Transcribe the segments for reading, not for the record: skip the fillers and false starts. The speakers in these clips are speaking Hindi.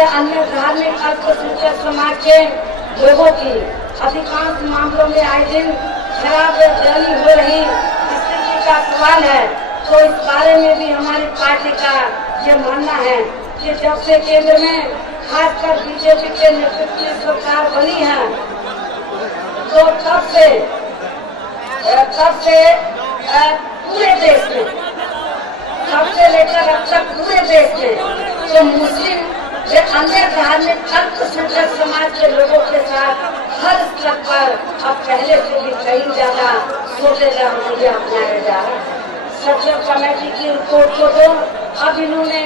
व अन्य धार्मिक अल्पसंख्यक समाज के लोगों की अधिकांश मामलों में आए दिन खराब बयानी हो रही स्थिति का सवाल है। तो इस बारे में भी हमारी पार्टी का ये मानना है कि जब से केंद्र में खासकर बीजेपी के नेतृत्व की सरकार बनी है, तो तब से पूरे देश में, तब से लेकर अब तक पूरे देश में जो मुस्लिम या अन्य धार्मिक अल्पसंख्यक समाज के लोगों के साथ हर स्तर पर अब पहले से भी कहीं ज्यादा सोचेगा रवैया अपनाया जा रहा है। सचिव कमेटी की रिपोर्ट को तो अब इन्होंने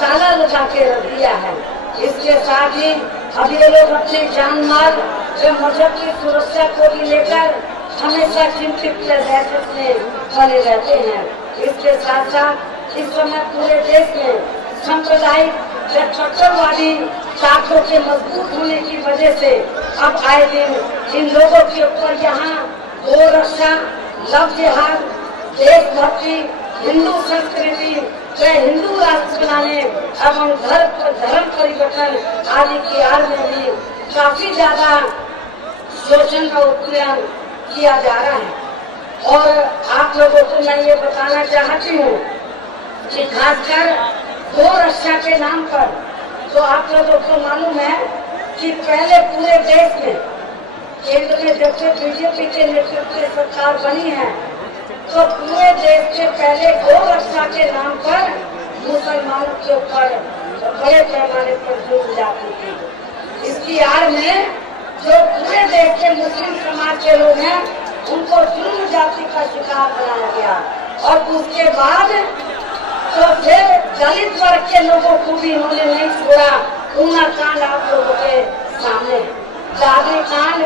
ताला लगा के रख दिया है। इसके साथ ही अब ये लोग अपने जान माल व मजहब की सुरक्षा को भी लेकर हमेशा चिंतित दहशत में बने रहते हैं। इसके साथ साथ इस समय पूरे देश में सांप्रदायिक या कट्टरवादी ताकतों के मजबूत होने की वजह से अब आए दिन इन लोगों के ऊपर यहाँ गो रक्षा, लव जिहाद, देशभक्ति, हिंदू संस्कृति व हिंदू राष्ट्र बनाने एवं धर्म परिवर्तन आदि की आड़ में भी काफी ज्यादा शोषण का उत्पीड़न किया जा रहा है। और आप लोगों को मैं ये बताना चाहती हूँ कि खासकर गो रक्षा के नाम पर तो आप लोगों को मालूम है कि पहले पूरे देश में केंद्र में जब से बीजेपी के नेतृत्व की सरकार बनी है, तो पूरे देश के पहले गो रक्षा के नाम पर मुसलमानों के ऊपर बड़े पैमाने पर जुल्म जाती थी। इसकी आड़ में जो पूरे देश के मुस्लिम समाज के लोग हैं, उनको जुल्म जाति का शिकार बनाया गया। और उसके बाद तो फिर दलित वर्ग के लोगों को भी इन्होंने नहीं छोड़ा। उन्ना कांड आप लोगों के सामने, दादरी कांड,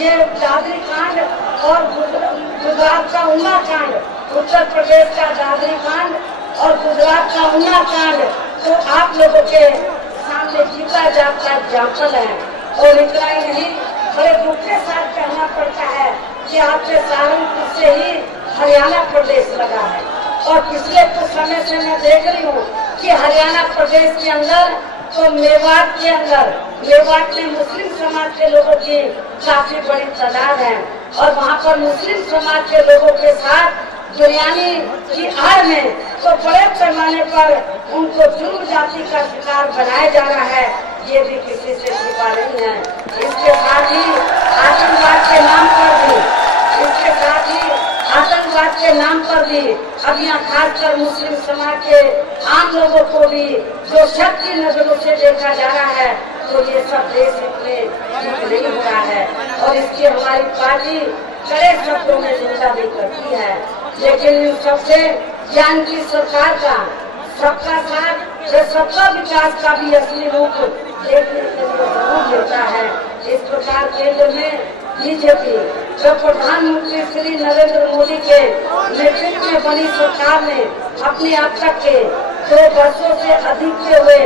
ये दादरी कांड और गुजरात का उन्ना कांड, उत्तर प्रदेश का दादरी कांड और गुजरात का उन्ना कांड तो आप लोगों के सामने जीता जाता एग्जाम्पल है। और इतना ही नहीं, बड़े दुख के साथ कहना पड़ता है कि आपके सहारनपुर से ही हरियाणा प्रदेश लगा है। और पिछले कुछ समय से मैं देख रही हूँ कि हरियाणा प्रदेश के अंदर तो मेवात के अंदर, मेवात में मुस्लिम समाज के लोगों की काफी बड़ी तादाद है। और वहाँ पर मुस्लिम समाज के लोगों के साथ बिरयानी की आड़ में तो बड़े पैमाने पर उनको जुल्म जाति का शिकार बनाया जा रहा है। ये भी किसी से छिपा नहीं है। इसके साथ ही आतंकवाद के नाम पर भी, इसके साथ ही आतंकवाद के नाम पर भी अब यहाँ खासकर मुस्लिम समाज के आम लोगों को भी जो शक की नजरों से देखा जा रहा है, तो ये सब देश इतने नहीं हो रहा है। और इसकी हमारी पार्टी कड़े शब्दों में निंदा भी करती है। लेकिन इन सबसे ज्ञान की सरकार का सबका साथ, सबका विकास का भी असली रूप देखने के लिए जरूर मिलता है। इस प्रकार केंद्र में बीजेपी जो प्रधानमंत्री श्री नरेंद्र मोदी के नेतृत्व में बनी सरकार ने अपने अब तक के 2 वर्षों से अधिक के हुए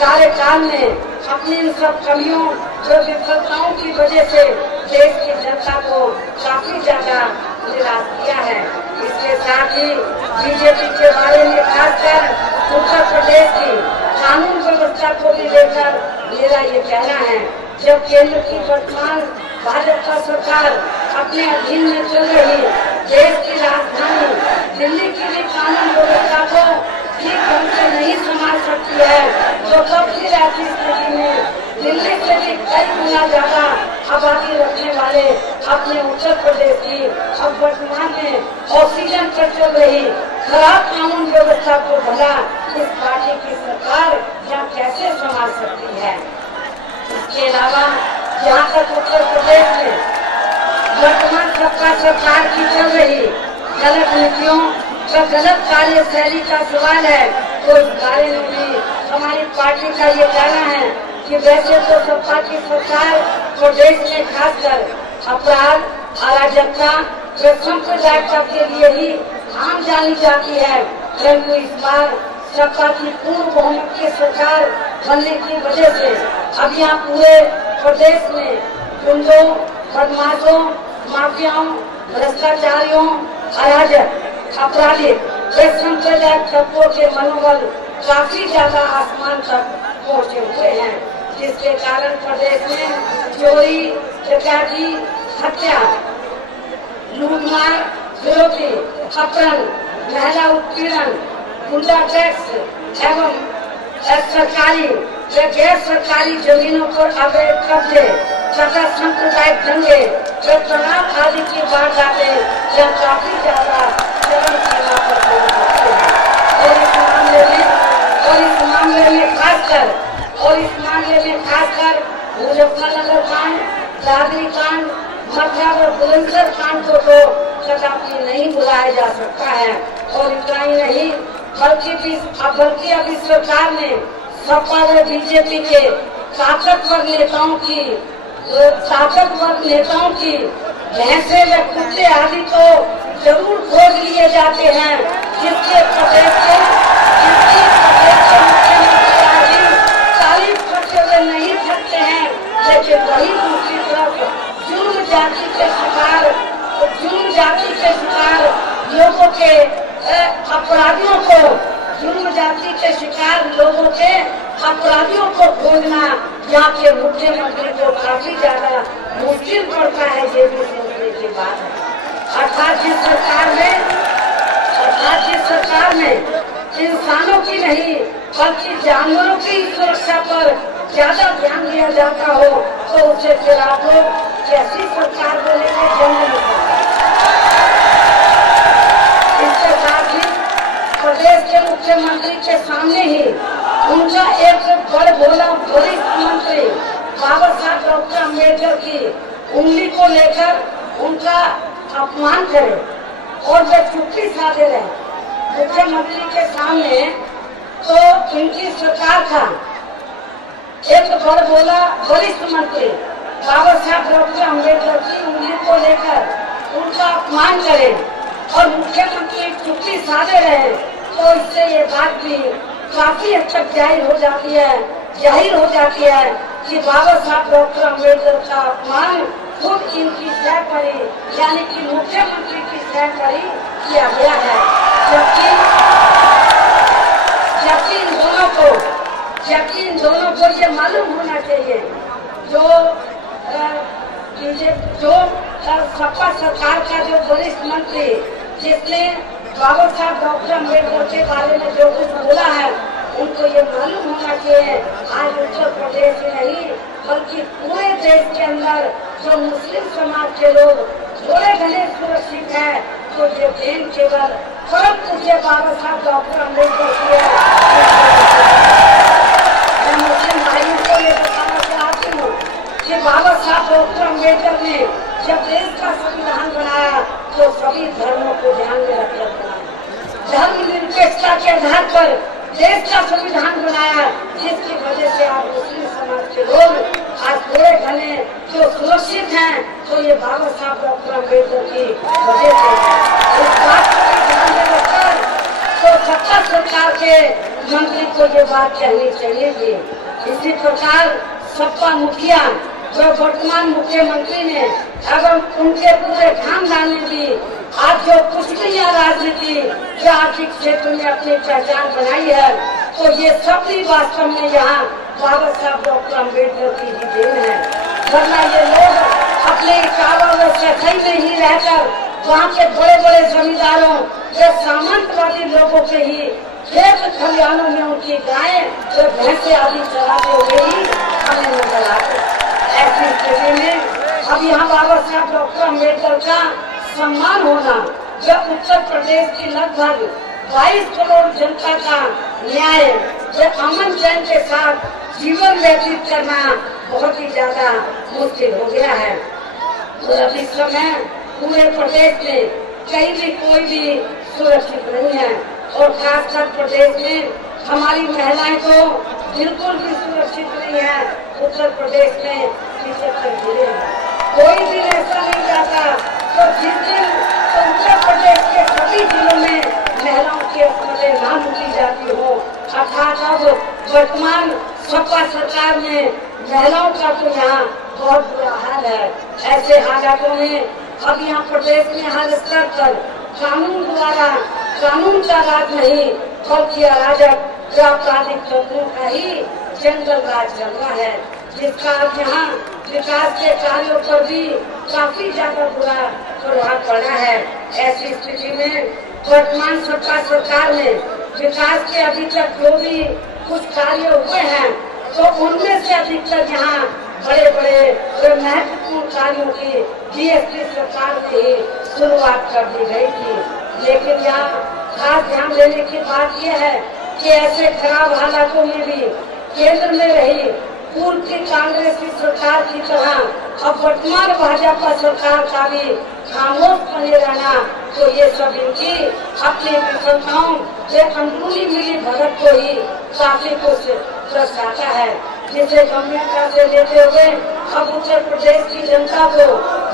कार्यकाल में अपनी इन सब कमियों जो विफलताओं की वजह से देश की जनता को काफी ज्यादा निराश किया है। इसके साथ ही बीजेपी के बारे में खासकर उत्तर प्रदेश की कानून व्यवस्था को भी लेकर मेरा ये कहना है, जब केंद्र की वर्तमान भाजपा सरकार अपने अधीन में चल रही देश की राजधानी दिल्ली की भी कानून व्यवस्था को ठीक ढंग से नहीं संभाल सकती है, तो कब फिर ऐसी स्थिति में दिल्ली से भी कई गुना ज्यादा आबादी रखने वाले अपने उत्तर प्रदेश की अब वर्तमान में ऑक्सीजन पर चल रही खराब कानून व्यवस्था को भला इस पार्टी की सरकार या कैसे संभाल सकती है। इसके अलावा जहाँ तक उत्तर प्रदेश में वर्तमान सबका सरकार की चल रही गलत नीतियों व गलत कार्यशैली का सवाल है, तो इस बारे में भी हमारी पार्टी का ये कहना है कि वैसे तो सपा की सरकार प्रदेश में खासकर अपराध, अराजकता व सांप्रदायिकता के लिए ही आम जानी जाती है, परंतु इस बार सपा की पूर्ण बहुमत की सरकार बनने की वजह से अब यहाँ पूरे प्रदेश में गुंडों, बदमाशों, माफियाओं, भ्रष्टाचारियों, अराजक, अपराधी, सांप्रदायिक तत्वों के मनोबल काफी ज्यादा आसमान तक पहुँचे हुए हैं, जिसके कारण प्रदेश में चोरी, डकैती, हत्या, लूटमार, फिरौती, अपहरण, महिला उत्पीड़न, गुंडा टैक्स एवं सरकारी व गैर सरकारी जमीनों पर अवैध कब्जे तथा सांप्रदायिक दंगे व तनाव आदि की वारदातें यह काफी ज्यादा चरम सीमा पर पहुंच सकती है। और इस मामले में खासकर मुजफ्फरनगर कांड, दादरी कांड, मथुरा व बुलंदशहर कांड को तो कदापि नहीं बुलाया जा सकता है। और इतना ही नहीं, बल्कि अभी सरकार ने सपा व बीजेपी के ताकतवर नेताओं की भैंसे व कुत्ते आदि तो जरूर खोज लिए जाते हैं, जिसके प्रदेश के मुख्यमंत्री तारीफ करते हुए नहीं थकते हैं। लेकिन वही दूसरी तरफ जुर्म जाति के अपराधियों को खोजना यहाँ के मुख्यमंत्री को काफी ज्यादा मुश्किल पड़ता है। ये भी सोचने की बात है। अर्थात जिस सरकार में इंसानों की नहीं बल्कि जानवरों की सुरक्षा पर ज्यादा ध्यान दिया जाता हो, तो उससे फिर आप लोग कैसी सरकार को लेकर जन्म ले सकते हैं। इसके साथ ही प्रदेश के मुख्यमंत्री के सामने ही उनका एक बड़ भोला वरिष्ठ मंत्री बाबा साहब डॉक्टर अम्बेडकर की उंगली को लेकर उनका अपमान करे और वे चुप्पी साधे रहे मुख्यमंत्री के सामने, तो इनकी सरकार का एक बड़ भोला वरिष्ठ मंत्री बाबा साहब डॉक्टर अम्बेडकर की उंगली को लेकर उनका अपमान करे और मुख्यमंत्री चुप्पी साधे रहे, तो इससे ये बात भी काफी हद तक जाहिर हो जाती है कि बाबा साहब डॉक्टर अम्बेडकर का अपमान खुद इनकी सहकारी यानी कि मुख्यमंत्री की सहकारी किया गया है। जबकि इन दोनों को ये मालूम होना चाहिए जो सपा सरकार का जो वरिष्ठ मंत्री जिसने बाबा साहब डॉक्टर अम्बेडकर के बारे में जो कुछ बोला है, उनको ये मालूम होना चाहिए आज उत्तर प्रदेश ही नहीं बल्कि पूरे देश के अंदर जो मुस्लिम समाज के लोग थोड़े घने सुरक्षित है, तो ये देन केवल फर्क मुझे बाबा साहब डॉक्टर अम्बेडकर की मैं मुस्लिम भाइयों को ये बताना चाहती हूँ कि बाबा साहब डॉक्टर अम्बेडकर ने जब देश का संविधान बनाया तो सभी धर्मों को ध्यान में रखकर बनाया, धर्मनिरपेक्षता के आधार पर देश का संविधान बनाया, जिसकी वजह से आज मुस्लिम समाज के लोग आज थोड़े घने जो सुरक्षित हैं, तो ये बाबा साहब डॉक्टर अम्बेडकर की वजह से। इस बात को ध्यान में रखकर तो सत्ता सरकार के मंत्री को ये बात कहनी चाहिए थी। इसी प्रकार सपा मुखिया जो वर्तमान मुख्यमंत्री ने एवं उनके पूरे खानदान ने भी आज जो कुछ भी राजनीति या आर्थिक क्षेत्र में अपनी पहचान बनाई है, तो ये सब भी वास्तव में यहाँ बाबा साहब डॉक्टर अम्बेडकर की ही देन है। वरना ये लोग अपने काबा व सफाई में ही रहकर वहाँ के बड़े बड़े जमींदारों या सामंतवादी लोगों के ही खेत खलिहानों में उनकी गायें और भैंसे आदि चलाते हुए ही हमें नजर आते। ऐसी स्थिति में अब यहाँ बाबा साहब डॉक्टर अम्बेडकर का सम्मान होना, जब उत्तर प्रदेश की लगभग 22 करोड़ जनता का न्याय व अमन चैन के साथ जीवन व्यतीत करना बहुत ही ज्यादा मुश्किल हो गया है। तो अब इस समय पूरे प्रदेश में कहीं भी कोई भी सुरक्षित नहीं है और खासकर प्रदेश में हमारी महिलाएं तो बिल्कुल भी सुरक्षित नहीं है। उत्तर प्रदेश में 75 जिले हैं, कोई भी ऐसा नहीं जाता तो जिस दिन तो उत्तर प्रदेश के सभी जिलों में महिलाओं की अस्पतालें ना लूटी जाती हो। अर्थात अब वर्तमान सपा सरकार में महिलाओं का तो यहाँ बहुत बुरा हाल है। ऐसे हालातों में अब यहाँ प्रदेश में हर स्तर पर कानून द्वारा कानून का राज नहीं बल्कि अराजक जो आपराधिक तंत्रों का ही जंगल राज चल रहा है, जिसका यहाँ विकास के कार्यों पर भी काफी ज्यादा बुरा प्रभाव पड़ा है। ऐसी स्थिति में वर्तमान सपा सरकार में विकास के अभी तक जो भी कुछ कार्य हुए हैं, तो उनमें से अधिकतर यहाँ बड़े बड़े और महत्वपूर्ण कार्यों की बीएसपी सरकार ने ही शुरुआत कर दी गई थी। लेकिन यहाँ खास ध्यान देने की बात यह है कि ऐसे खराब हालातों में भी केंद्र में रही पूर्व की कांग्रेस की सरकार की तरह अब वर्तमान भाजपा सरकार का भी खामोश बने रहना, तो ये सब इनकी अपनी विफलताओं या अंदरूनी मिली भगत को ही काफी कुछ दर्शाता है, जिसे गंभीरता से लेते हुए अब उत्तर प्रदेश की जनता को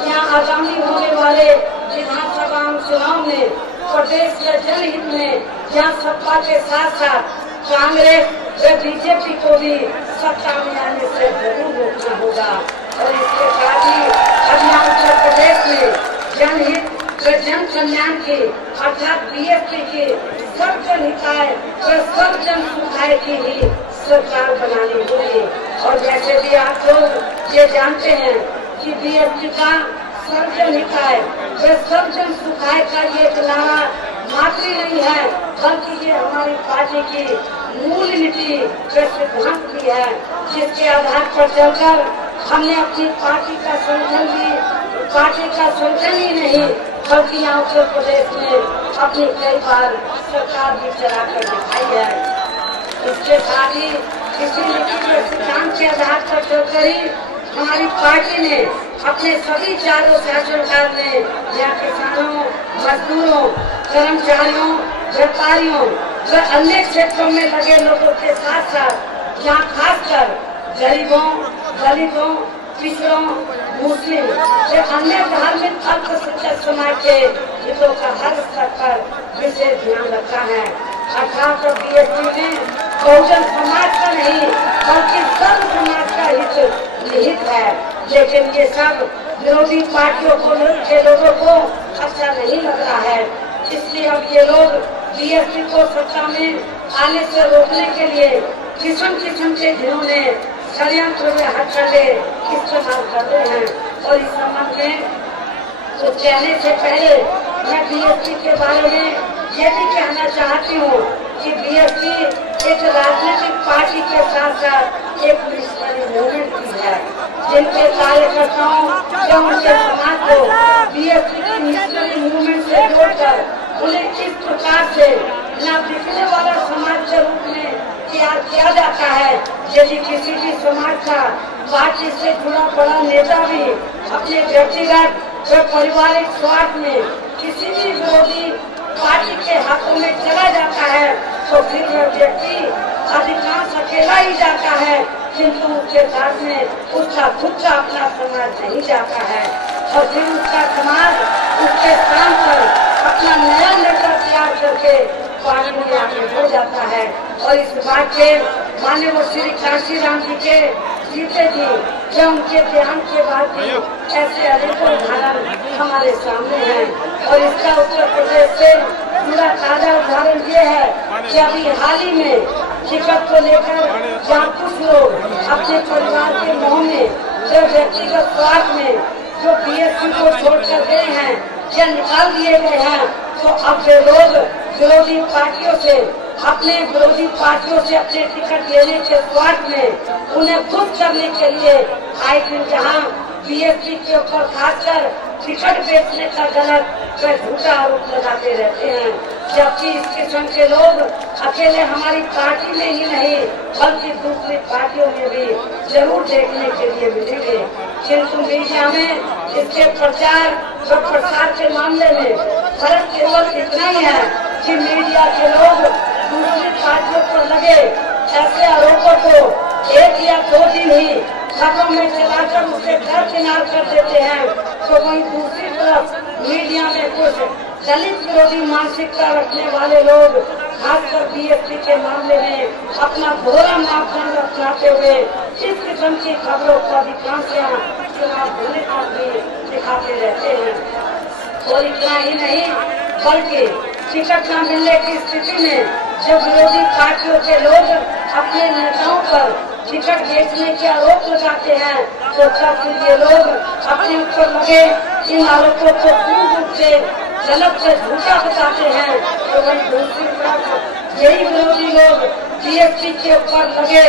यहाँ आगामी होने वाले विधानसभा चुनाव में प्रदेश के जनहित में यहाँ सपा के साथ साथ कांग्रेस व बीजेपी को भी सत्ता में आने से जरूर रोकना होगा। और इसके साथ ही अब यहाँ उत्तर प्रदेश में जनहित व जन कल्याण की अर्थात बीएसपी की सब जनहिताय व सब जन सुखाय की ही सरकार बनानी होगी। और वैसे भी आप लोग ये जानते हैं कि बीएसपी का सब जनहिताय व सब जन सुखाय का ये नारा मात्र नहीं है, बल्कि ये हमारी पार्टी की मूल नीति व सिद्धांत भी है, जिसके आधार पर चलकर हमने अपनी पार्टी का संगठन ही नहीं बल्कि यहाँ उत्तर प्रदेश में अपनी कई बार सरकार भी चलाकर दिखाई है। इसके साथ ही इसी नीति के सिद्धांत के आधार पर चलकर ही हमारी पार्टी ने अपने सभी चारों शासनकाल में यहाँ किसानों, मजदूरों, कर्मचारियों, व्यापारियों व अन्य क्षेत्रों में लगे लोगों के साथ साथ यहाँ खासकर गरीबों, दलितों, पिछड़ों, मुस्लिम व अन्य धार्मिक अल्पसंख्यक समाज के हितों का हर स्तर पर विशेष ध्यान रखा है। अर्थात बीएसपी में बहुजन समाज का नहीं बल्कि सर्व समाज का हित निहित है, लेकिन ये सब विरोधी पार्टियों के लोगों को अच्छा नहीं लग रहा है। इसलिए अब ये लोग बीएसपी को सत्ता में आने से रोकने के लिए किस्म किस्म के जिन्होंने षड्यंत्र में हथकंडे इस्तेमाल कर रहे हैं। और इस संबंध में तो कहने से पहले मैं बीएसपी के बारे में ये भी कहना चाहती हूँ कि बीएसपी एक राजनीतिक पार्टी के साथ साथ एक मिशनरी मूवमेंट भी है, जिनके कार्यकर्ताओं या उनके समाज को बीएसपी की मिशनरी मूवमेंट से जोड़कर उन्हें इस प्रकार से न बिकने वाला समाज के रूप में तैयार किया जाता है। यदि किसी भी समाज का पार्टी से जुड़ा बड़ा नेता भी अपने व्यक्तिगत व पारिवारिक स्वार्थ में किसी भी विरोधी पार्टी के हाथों में चला जाता है, तो फिर वह व्यक्ति अधिकांश अकेला ही जाता है, किंतु उसके साथ में उसका खुद का अपना समाज नहीं जाता है। और फिर उसका समाज उसके स्थान पर अपना नया नेता तैयार करके पार्टी में आगे हो जाता है। और इस बात के माननीय श्री काशीराम जी के जीते जी या उनके ध्यान के बाद भी ऐसे अनेकों उदाहरण हमारे सामने हैं। और इसका उत्तर प्रदेश से पूरा ताजा उदाहरण ये है कि अभी हाल ही में टिकट को लेकर जहाँ कुछ लोग अपने परिवार के मोह में जो व्यक्तिगत स्वार्थ में जो बीएसपी को छोड़कर गए हैं या निकाल दिए गए हैं, तो अब वे लोग विरोधी पार्टियों से अपने टिकट लेने के स्वार्थ में उन्हें खुद करने के लिए आए दिन जहाँ बीएसपी के ऊपर खासकर टिकट बेचने का गलत व झूठा आरोप लगाते रहते हैं। जबकि इस किस्म के लोग अकेले हमारी पार्टी में ही नहीं बल्कि दूसरी पार्टियों में भी जरूर देखने के लिए मिलेंगे। किंतु मीडिया में इसके प्रचार व प्रसार के मामले में फर्क केवल इतना ही है कि मीडिया के लोग दूसरी पार्टियों पर लगे ऐसे आरोपों को 1 या 2 दिन ही खबरों में चलाकर उसे दरकिनार कर देते हैं, तो वहीं दूसरी तरफ मीडिया में कुछ दलित विरोधी मानसिकता रखने वाले लोग खासकर बीएसपी के मामले में अपना दोहरा मापदंड अपनाते हुए इस किस्म की खबरों को अधिकांशतः चुनाव होने पर भी दिखाते रहते हैं। और इतना ही नहीं बल्कि टिकट न मिलने की स्थिति में जब विरोधी पार्टियों के लोग अपने नेताओं पर टिकट बेचने के आरोप लगाते हैं तो तब फिर ये लोग अपने ऊपर लगे इन आरोपों को पूर्ण रूप से गलत से झूठा बताते हैं। तो वही दूसरी तरफ यही विरोधी लोग बीएसपी के ऊपर लगे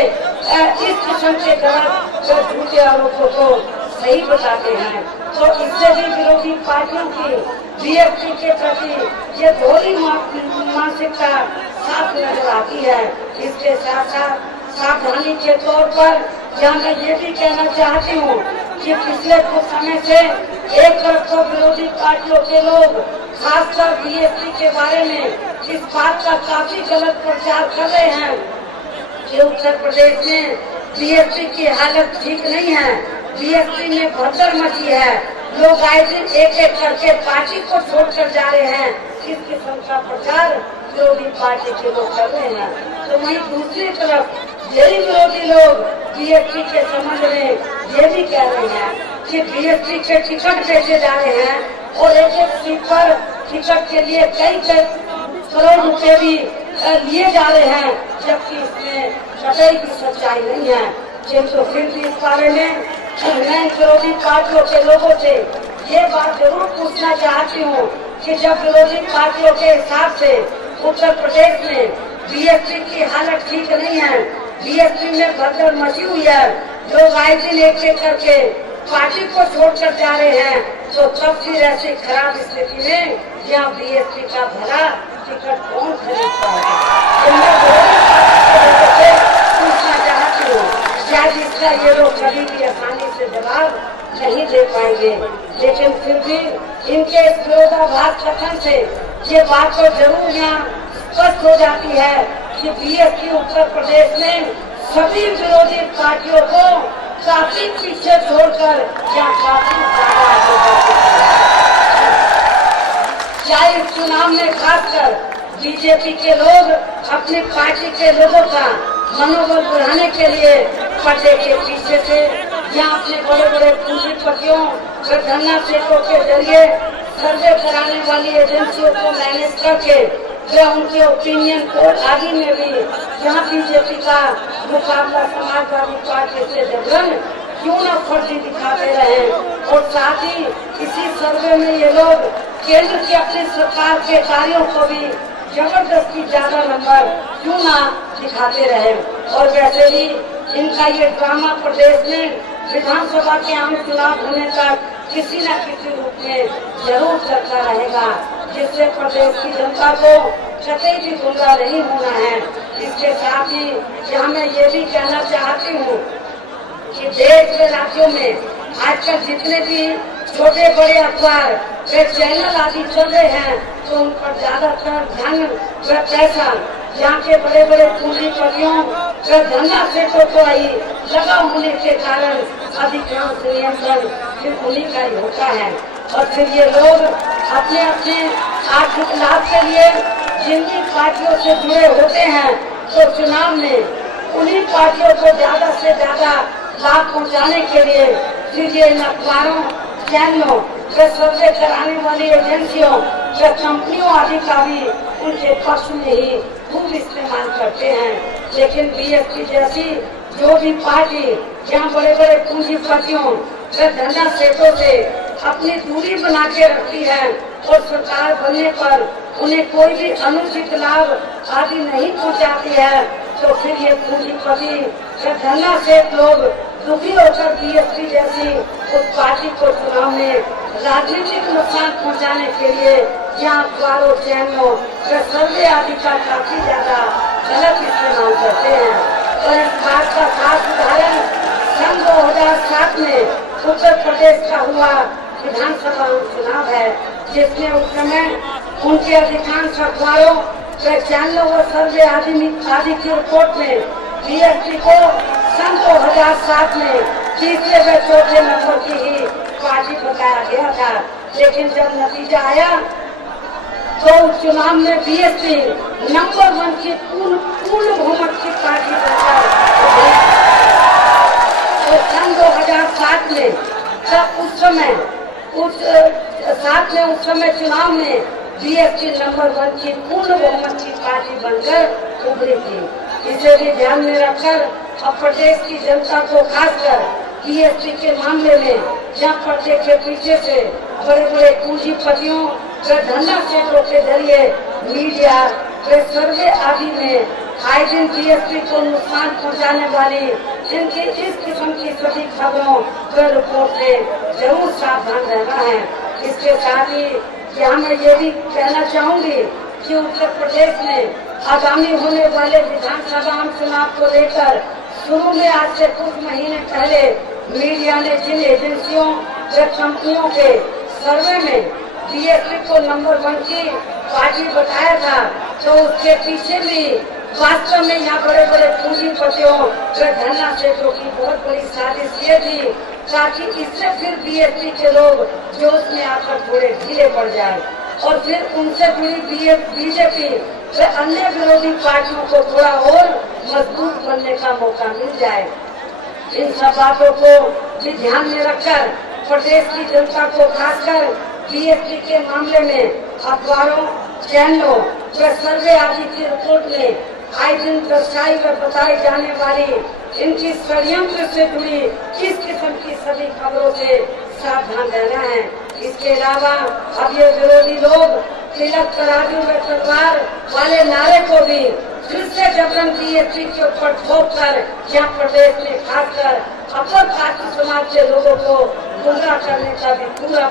इस किस्म के गलत झूठे आरोपों को सही बताते हैं। तो इससे भी विरोधी पार्टियों की बीएसपी के प्रति ये दोहरी मानसिकता साफ नजर आती है। इसके साथ साथ सावधानी के तौर पर यहाँ मैं ये भी कहना चाहती हूँ कि पिछले कुछ समय से एक तरफ तो विरोधी पार्टियों के लोग खासकर बीएसपी के बारे में इस बात का काफी गलत प्रचार कर रहे हैं कि उत्तर प्रदेश में बीएसपी की हालत ठीक नहीं है, बीएसपी में भगदड़ मची है, लोग आए दिन एक एक करके पार्टी को छोड़कर जा रहे हैं। इस किस्म का प्रचार विरोधी पार्टी के लोग कर रहे हैं। तो वहीं दूसरी तरफ यही विरोधी लोग बीएसपी के संबंध में ये भी कह रहे हैं कि बीएसपी के टिकट बेचे जा रहे हैं और एक एक सीट पर टिकट के लिए कई करोड़ रुपए भी लिए जा रहे हैं, जबकि इसमें कतई भी सच्चाई नहीं है। किंतु फिर भी इस बारे में मैं विरोधी पार्टियों के लोगों से ये बात जरूर पूछना चाहती हूँ कि जब विरोधी पार्टियों के हिसाब से उत्तर प्रदेश में बीएसपी की हालत ठीक नहीं है, बीएसपी में भगदड़ मची हुई है, लोग आए दिन एक एक करके पार्टी को छोड़कर जा रहे हैं, तो तब फिर ऐसी खराब स्थिति में यहाँ बीएसपी का भला टिकट कौन खरीद पाएगा? पूछना चाहती हूँ, शायद इसका ये लोग कभी भी आसानी से जवाब नहीं दे पाएंगे, लेकिन फिर भी इनके इस विरोधाभास कथन से ये बात तो जरूर यहाँ स्पष्ट हो जाती है कि बीएसपी उत्तर प्रदेश में सभी विरोधी पार्टियों को काफी पीछे छोड़कर या काफी ज्यादा आगे बढ़ चुकी है। चाहे इस चुनाव में खासकर बीजेपी के लोग अपनी पार्टी के लोगों का मनोबल बढ़ाने के लिए पर्दे के पीछे से या अपने बड़े बड़े पूंजीपतियों व धरना सेठों के जरिए सर्वे कराने वाली एजेंसियों को मैनेज करके वे उनके ओपिनियन पोल आदि में भी जहाँ बीजेपी का मुकाबला समाजवादी पार्टी से जबरन क्यों न फर्जी दिखाते रहे, और साथ ही इसी सर्वे में ये लोग केंद्र की अपनी सरकार के कार्यों को भी जबरदस्ती ज्यादा नंबर क्यों ना दिखाते रहे। और वैसे भी इनका ये ड्रामा प्रदेश में विधानसभा के आम चुनाव होने तक किसी न किसी रूप में जरूर चलता रहेगा, जिससे प्रदेश की जनता को कतई भी गुमराह नहीं होना है। इसके साथ ही यहाँ मैं ये भी कहना चाहती हूँ कि देश के राज्यों में आजकल जितने भी छोटे बड़े अखबार वे चैनल आदि चल रहे हैं, तो उन पर ज्यादातर धन व पैसा यहाँ के बड़े बड़े पूंजीपतियों व धरना सेठों को ही लगा होने के कारण अधिकांश नियंत्रण फिर उन्हीं का ही होता है। और फिर ये लोग अपने अपने आर्थिक लाभ के लिए जिन भी पार्टियों से जुड़े होते हैं, तो चुनाव में उन्हीं पार्टियों को ज्यादा से ज्यादा लाभ पहुंचाने के लिए फिर ये इन अखबारों, चैनलों व सर्वे कराने वाली एजेंसियों व कंपनियों आदि का भी उनके पक्ष में ही खूब इस्तेमाल करते हैं। लेकिन बीएसपी जैसी जो भी पार्टी जहाँ बड़े बड़े पूंजीपतियों व धरना सेठों से अपनी दूरी बना के रखती है और सरकार बनने पर उन्हें कोई भी अनुचित लाभ आदि नहीं पहुँचाती है, तो फिर ये पूंजीपति व धरना सेठ लोग दुखी होकर बीएसपी जैसी उस पार्टी को चुनाव में राजनीतिक नुकसान पहुंचाने के लिए यहाँ अखबारों, चैनलों व सर्वे आदि का काफी ज्यादा गलत इस्तेमाल करते हैं। और इस बात का खास उदाहरण सन 2007 में उत्तर प्रदेश का हुआ विधानसभा चुनाव है, जिसमें उस समय उनके अधिकांश अखबारों व चैनलों व सर्वे आदि की रिपोर्ट में बीएसपी को सन 2007 में तीसरे व चौथे नंबर की ही पार्टी बताया गया था। लेकिन जब नतीजा आया तो चुनाव में बीएसपी नंबर 1 की पूर्ण बहुमत की पार्टी बनकर तो सन 2007 में तब उस समय चुनाव में बीएसपी नंबर 1 की पूर्ण बहुमत की पार्टी बनकर उभरी थी। इसे भी ध्यान में रखकर अब प्रदेश की जनता को खासकर बीएसपी के मामले में जहाँ पर्दे के पीछे से बड़े बड़े पूंजीपतियों व धंधा क्षेत्रों के जरिए मीडिया व सर्वे आदि में आए दिन बीएसपी को नुकसान पहुंचाने वाली इनकी इस किस्म की सभी खबरों व रिपोर्ट से जरूर सावधान रहना है। इसके साथ ही यहाँ मैं ये भी कहना चाहूंगी कि उत्तर प्रदेश में आगामी होने वाले विधानसभा चुनाव को लेकर शुरू में आज से कुछ महीने पहले मीडिया ने जिन एजेंसियों व कंपनियों के सर्वे में बीएसपी को नंबर 1 की पार्टी बताया था, तो उसके पीछे भी वास्तव में यहाँ बड़े बड़े पूंजीपतियों व धंधा क्षेत्रों की बहुत बड़ी साजिश ये थी ताकि इससे फिर बीएसपी के लोग जोश में आकर थोड़े ढीले पड़ जाए और फिर उनसे जुड़ी बीजेपी व अन्य विरोधी पार्टियों को थोड़ा और मजबूत बनने का मौका मिल जाए। इन सब बातों को भी ध्यान में रखकर प्रदेश की जनता को खासकर बीएसपी के मामले में अखबारों, चैनलों व सर्वे आदि की रिपोर्ट में आए दिन दर्शाई व बताई जाने वाली इनकी षड्यंत्र से जुड़ी इस किस्म की सभी खबरों से सावधान रहना है। इसके अलावा अब ये विरोधी लोग तिलक तराजू व तलवार वाले नारे को भी फिर से जबरन बीएसपी के ऊपर ठोक कर यहाँ प्रदेश में खासकर अपर कास्ट समाज के लोगों को गुमराह करने का भी पूरा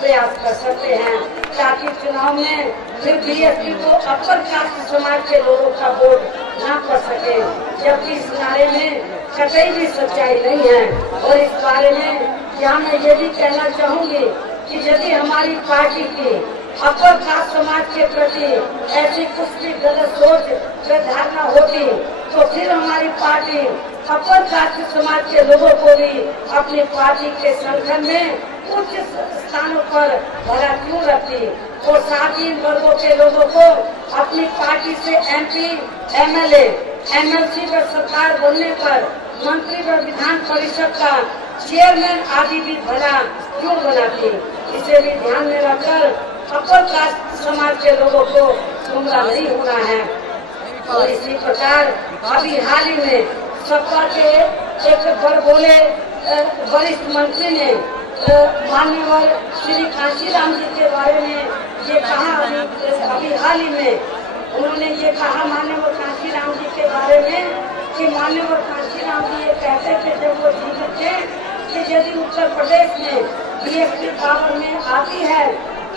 प्रयास कर सकते हैं ताकि चुनाव में फिर बीएसपी को अपर कास्ट समाज के लोगों का वोट न पड़ सके, जबकि इस नारे में कतई भी सच्चाई नहीं है। और इस बारे में यहाँ मैं ये भी कहना चाहूँगी कि यदि हमारी पार्टी की अपर कास्ट समाज के प्रति ऐसी कुछ भी गलत सोच व धारणा होती तो फिर हमारी पार्टी अपर कास्ट समाज के लोगों को भी अपनी पार्टी के संगठन में उच्च स्थानों पर भला क्यों रखती और साथ ही वर्गों के लोगों को अपनी पार्टी से एमपी, एमएलए, एमएलसी व सरकार बनने पर मंत्री व विधान परिषद का चेयरमैन आदि भी भला क्यों बनाती। इसे भी ध्यान में रखकर अपर कास्ट समाज के लोगों को गुमराह नहीं होना है। और इसी प्रकार अभी हाल ही में सपा के एक बड़बोले वरिष्ठ मंत्री ने माननीय श्री कांशीराम जी के बारे में ये कहा, अभी हाल ही में उन्होंने ये कहा माननीय कांशीराम जी के बारे में कि माननीय कांशीराम जी ये कहते थे जब वो जीवित थे कि यदि उत्तर प्रदेश में बीएसपी पावर में आती है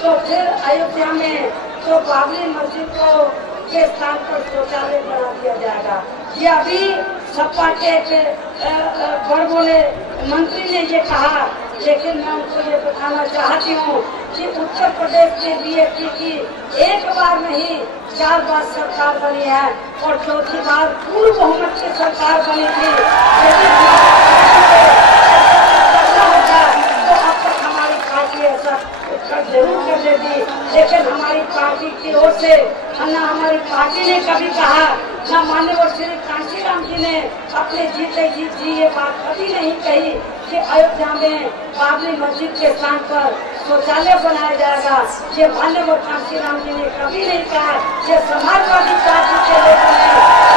तो फिर अयोध्या में तो बाबरी मस्जिद को के स्थान पर शौचालय बना दिया जाएगा। ये अभी सपा के बड़बोले मंत्री ने ये कहा, लेकिन मैं उनको ये बताना चाहती हूँ कि उत्तर प्रदेश के बीएसपी की एक बार नहीं 4 बार सरकार बनी है और चौथी बार पूर्ण बहुमत की सरकार बनी थी। तो अब तक हमारी पार्टी ऐसा जरूर कर देती, लेकिन हमारी पार्टी की ओर से न हमारी पार्टी ने कभी कहा, न माननीय श्री कांशीराम जी ने अपने जीते जी ये बात कभी नहीं कही कि अयोध्या में बाबरी मस्जिद के स्थान पर शौचालय बनाया जाएगा। ये माननीय कांशीराम जी ने कभी नहीं कहा। ये समाजवादी पार्टी के लोगों ने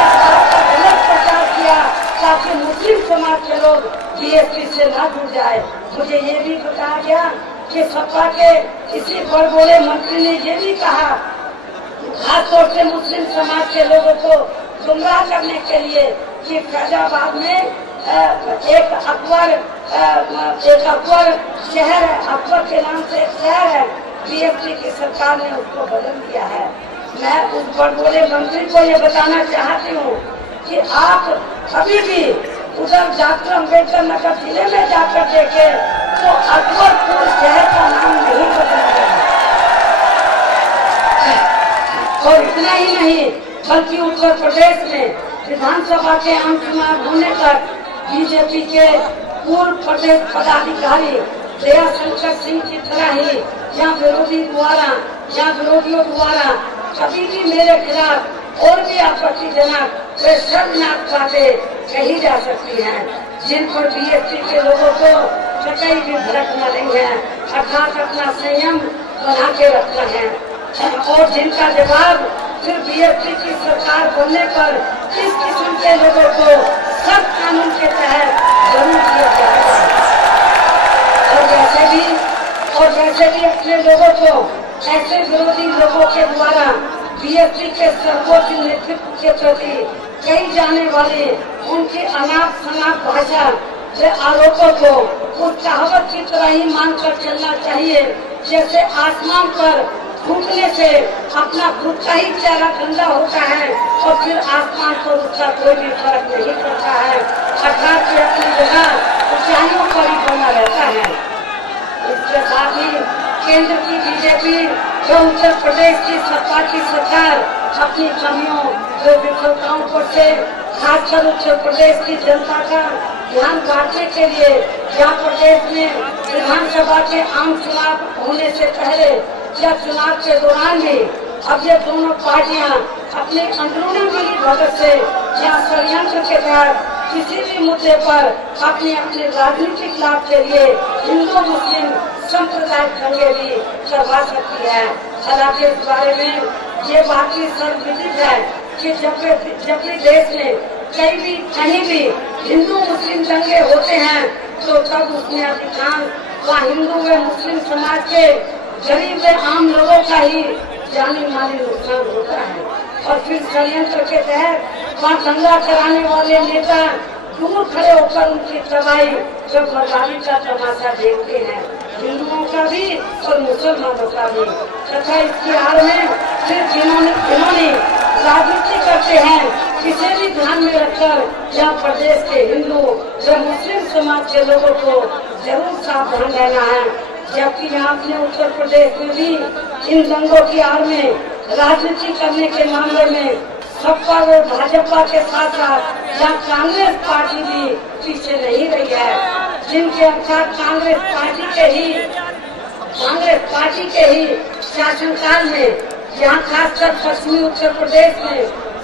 इस बात का गलत प्रचार किया ताकि मुस्लिम समाज के लोग बीएसपी से न जुड़ जाए। मुझे ये भी बताया गया कि सपा के किसी बड़बोले मंत्री ने ये भी कहा, खासतौर से मुस्लिम समाज के लोगों को गुमराह करने के लिए कि फैजाबाद में एक अकबर शहर है, अकबर के नाम से एक शहर है, बीएसपी की सरकार ने उसको बदल दिया है। मैं उस बड़बोले मंत्री को ये बताना चाहती हूँ कि आप कभी भी उधर डॉक्टर अम्बेडकर नगर जिले में जाकर देखे तो अकबरपुर शहर का नाम नहीं बदला गया। और इतना ही नहीं बल्कि उत्तर प्रदेश में विधानसभा के आम चुनाव होने तक बीजेपी के पूर्व प्रदेश पदाधिकारी दयाशंकर सिंह की तरह ही यहाँ विरोधियों द्वारा कभी भी मेरे खिलाफ और भी आपत्तिजनक व शर्मनाक बातें कही जा सकती हैं, जिन पर बीएसपी के लोगों को कतई भी भड़कना नहीं है, अर्थात अपना संयम बना के रखना है और जिनका जवाब फिर बीएसपी की सरकार बनने पर इस किस्म के लोगों को सख्त कानून के तहत जरूर किया जाएगा। और वैसे भी अपने लोगों को ऐसे विरोधी लोगों के द्वारा बीएसपी के सर्वोच्च नेतृत्व के प्रति कई जाने वाले उनकी अनाप शनाप भाषा के आरोपों को उस कहावत की तरह ही मानकर चलना चाहिए जैसे आसमान पर फूकने से अपना खुद का ही चेहरा गंदा होता है और फिर आसमान पर उसका कोई भी फर्क नहीं पड़ता है, अर्थात कि अपनी जगह ऊंचाइयों पर ही बना रहता है। इसके साथ ही केंद्र की बीजेपी जो उत्तर प्रदेश की सत्ता की सरकार अपनी कमियों जो विफलताओं पर से खासकर उत्तर प्रदेश की जनता का ध्यान बांटने के लिए यहाँ प्रदेश में विधानसभा के आम चुनाव होने से पहले या चुनाव के दौरान भी अब ये दोनों पार्टियां अपने अंदरूनी मिली भगत से या षड्यंत्र के तहत किसी भी मुद्दे पर अपने अपने राजनीतिक लाभ के लिए हिंदू मुस्लिम सांप्रदायिक दंगे भी करवा सकती है। हालांकि इस बारे में ये बात भी सर्वविदित है कि जब भी देश में कहीं भी हिंदू मुस्लिम दंगे होते हैं तो तब उसमें अधिकांश वहाँ हिंदू व मुस्लिम समाज के गरीब व आम लोगों का ही जानी माली नुकसान होता है और फिर षड्यंत्र के तहत वहाँ दंगा कराने वाले नेता दूर खड़े होकर उनकी तबाही जो बर्बादी का तमाशा देखते हैं, हिंदुओं का भी और मुसलमानों का भी। तथा इसकी हार में फिर जिन्होंने राजनीति करते हैं इसे भी ध्यान में रखकर यहाँ प्रदेश के हिंदू व मुस्लिम समाज के लोगों को जरूर सावधान रहना है। जबकि यहाँ अपने उत्तर प्रदेश में भी इन दंगों की आड़ में राजनीति करने के मामले में सपा व भाजपा के साथ साथ यहाँ कांग्रेस पार्टी भी पीछे नहीं रही है, जिनके अर्थात कांग्रेस पार्टी के ही शासनकाल में यहाँ खासकर पश्चिमी उत्तर प्रदेश में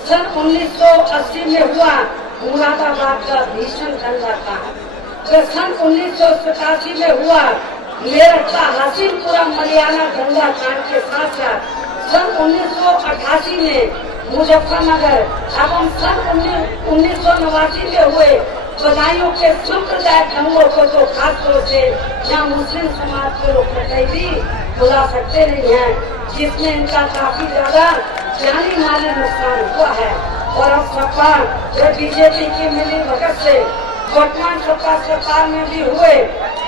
सन 1980 में हुआ मुरादाबाद का भीषण दंगा था, तो सन 1987 में हुआ मेरठ का हासिमपुरा मलियाना दंगा कांड के साथ साथ सन 1988 में मुजफ्फरनगर एवं सन 1989 में हुए बदायूं के सांप्रदायिक दंगों को तो खास तौर से यहाँ मुस्लिम समाज के लोग कतई भी भुला सकते नहीं हैं, जिसमें इनका काफी ज्यादा जानी माली नुकसान हुआ है। और अब सपा जो बीजेपी की मिली भगत से वर्तमान सपा सरकार में भी हुए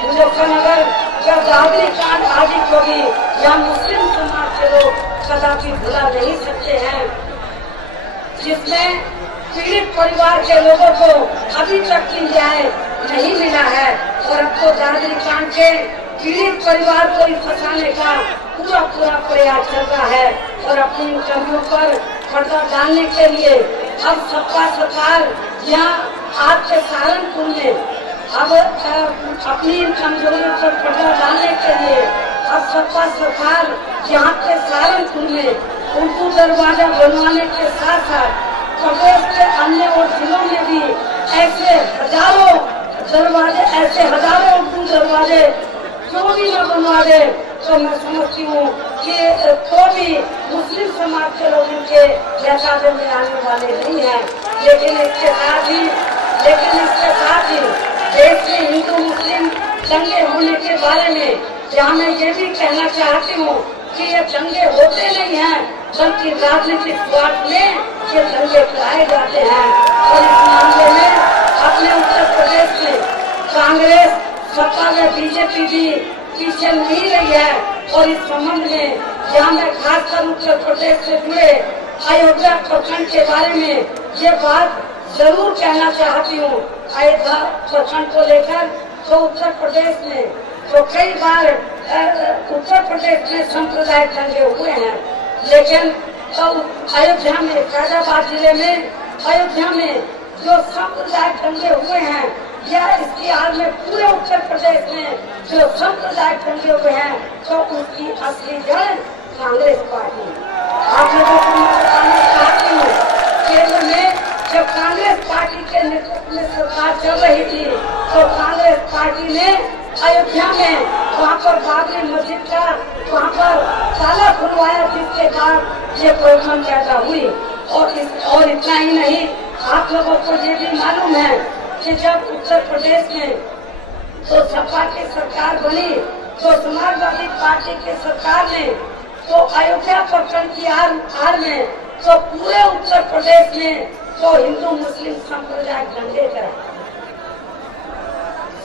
मुजफ्फरनगर का दादरी कांड आदि को भी यहाँ मुस्लिम समाज के लोग कदापि भुला नहीं सकते हैं, जिसमें पीड़ित परिवार के लोगों को अभी तक न्याय नहीं मिला है और अब तो दादरी कांड के पीड़ित परिवार को ही फंसाने का पूरा प्रयास चल रहा है और अपनी कमियों पर पर्दा डालने के लिए अब सपा सरकार यहाँ आज के सहारनपुर में अब अपनी कमजोरियों पर पर्दा डालने के लिए अब सपा सरकार यहाँ के सहारनपुर में उर्दू दरवाजा बनवाने के साथ साथ प्रदेश के अन्य और जिलों में भी ऐसे हजारों उर्दू दरवाजे क्यों भी न बनवा दे, तो मैं समझती हूँ कि तो भी मुस्लिम समाज के लोग इनके जैसाबे में आने वाले नहीं है। लेकिन इसके साथ ही देश में हिंदू मुस्लिम दंगे होने के बारे में यहाँ मैं ये भी कहना चाहती हूँ कि ये दंगे होते नहीं हैं, बल्कि राजनीतिक स्वार्थ में ये दंगे कराए जाते हैं। और इस मामले में अपने उत्तर प्रदेश में कांग्रेस सपा व बीजेपी भी पीछे नहीं रही है और इस संबंध में यहाँ मैं खासकर उत्तर प्रदेश से जुड़े अयोध्या प्रखंड के बारे में ये बात जरूर कहना चाहती हूँ। अयोध्या प्रखंड को लेकर तो उत्तर प्रदेश में तो कई बार उत्तर प्रदेश में सांप्रदायिक दंगे हुए हैं, लेकिन तो अयोध्या में फैजाबाद जिले में अयोध्या में जो सांप्रदायिक दंगे हुए हैं या इसकी हाल में पूरे उत्तर प्रदेश में जो सांप्रदायिक दंगे हुए हैं तो उसकी असली जड़ कांग्रेस पार्टी। आप लोगों को मैं बताना चाहती हूँ, केंद्र में जब कांग्रेस पार्टी के नेतृत्व में सरकार चल रही थी तो कांग्रेस पार्टी ने अयोध्या में वहाँ पर बाबरी मस्जिद का वहाँ पर ताला खुलवाया, जिसके बाद ये प्रॉब्लम पैदा हुई। और इतना ही नहीं, आप लोगों को ये भी मालूम है कि जब उत्तर प्रदेश में तो सपा की सरकार बनी, तो समाजवादी पार्टी की सरकार ने तो अयोध्या प्रकरण की आड़ में तो पूरे उत्तर प्रदेश में तो हिंदू मुस्लिम संप्रदाय दंगे कराए।